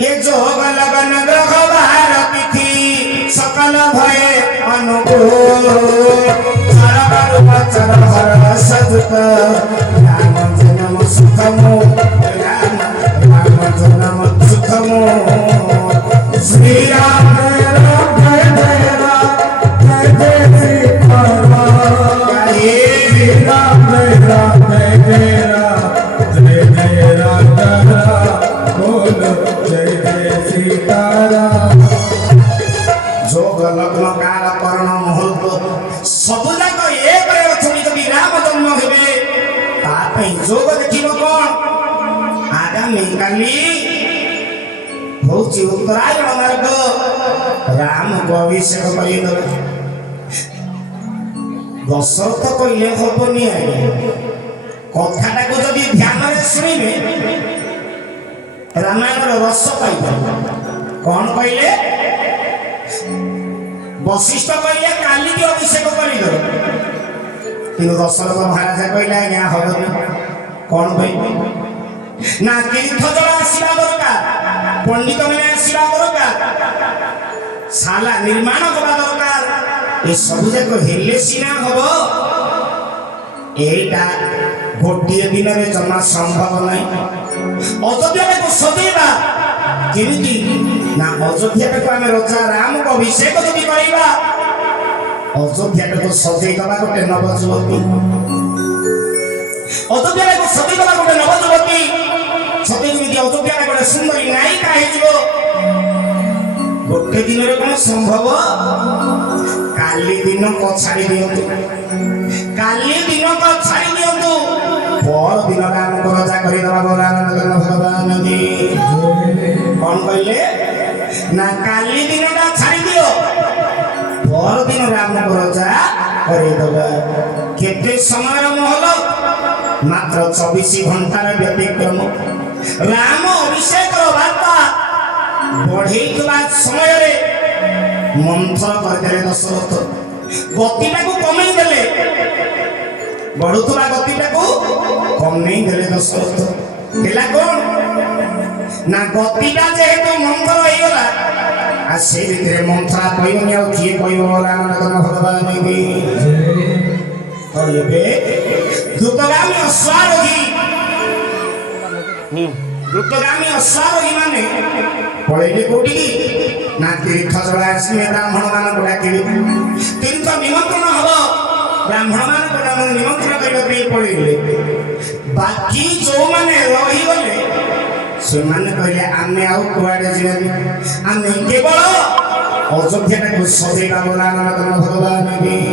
ये जोग लगन ग्रह बार तिथि सकल भय अनुकूल हर वचन हर सदत राम जन्म सुखमो राम जन्म सुखमो श्री राम जय जय राम जय जय श्री राम जय राम जय जय राम जय जय राम बोल जय जय सीताराम जोग लग्न काल कर्ण मुहूर्त सबु जाक एक अछनी जदि राम जन्म हेबे तापई जोग देखिबो कोन आगामी काली होची उत्तरायण मार्ग राम को अभिषेक करिदो दशरथ कहले हबनी आगे कथाटा को जदि ध्यान रे सुनिबे रामायण रस पाइबे कौन कहले वशिष्ठ कहले काली की अभिषेक करिदो किंतु दशरथ महाराज कहले आज्ञा हबनी कौन कहले ना तीर्थ जल आसीबा दरकार पंडित मैंने आसीबा दरकार शाला निर्माण होगा दरकार ये सब जाक हेले सीना हबो एटा गोटे दिन में जमा संभव नहीं अयोध्या को सजेबा केमिति ना अयोध्या को आम राजा राम को अभिषेक जदि करबा अयोध्या को सजे दबा गोटे नवजुवती अयोध्या को सजे दबा गोटे नवजुवती सते जेमिति अयोध्या गोटे सुंदरी नायिका हे जीवो गोटे दिन रे कोन संभव काली दिन को छाड़ी दियंतु काली दिन को छाड़ी दियंतु पर दिन राम को राजा करि दबा बोलानंद भगवान जी कौन कहले ना काली दिन का छाड़ी दियो पर दिन राम को राजा करि दबा केते समय महल मात्र 24 घंटा रे व्यतिक्रम राम अभिषेक वार्ता बढ़े समय रे मंथर करदेले दशरथ गतिटा को कमई देले बढ़ुवा गतिटा को कमई देले दशरथ हेला कोन ना गतिटा जेहेतु मंथर होई गला आ से भितरे मंथरा कहियोनी आ किए कहियो रामनाथ भगवान की और ये द्रुतगामी अश्वारोही द्रुतगामी अश्वारोही माने पळेले कोठी ना तीर्थ जल आसी ब्राह्मण मान को डाकिबे तीर्थ निमंत्रण हबो ब्राह्मण मान को निमंत्रण करबे पे पळेले बाकी जो माने रही गले से माने कहले आमे आउ कुआडे जिबे आमे केवल अयोध्या को सजेगा बोला भगवान की।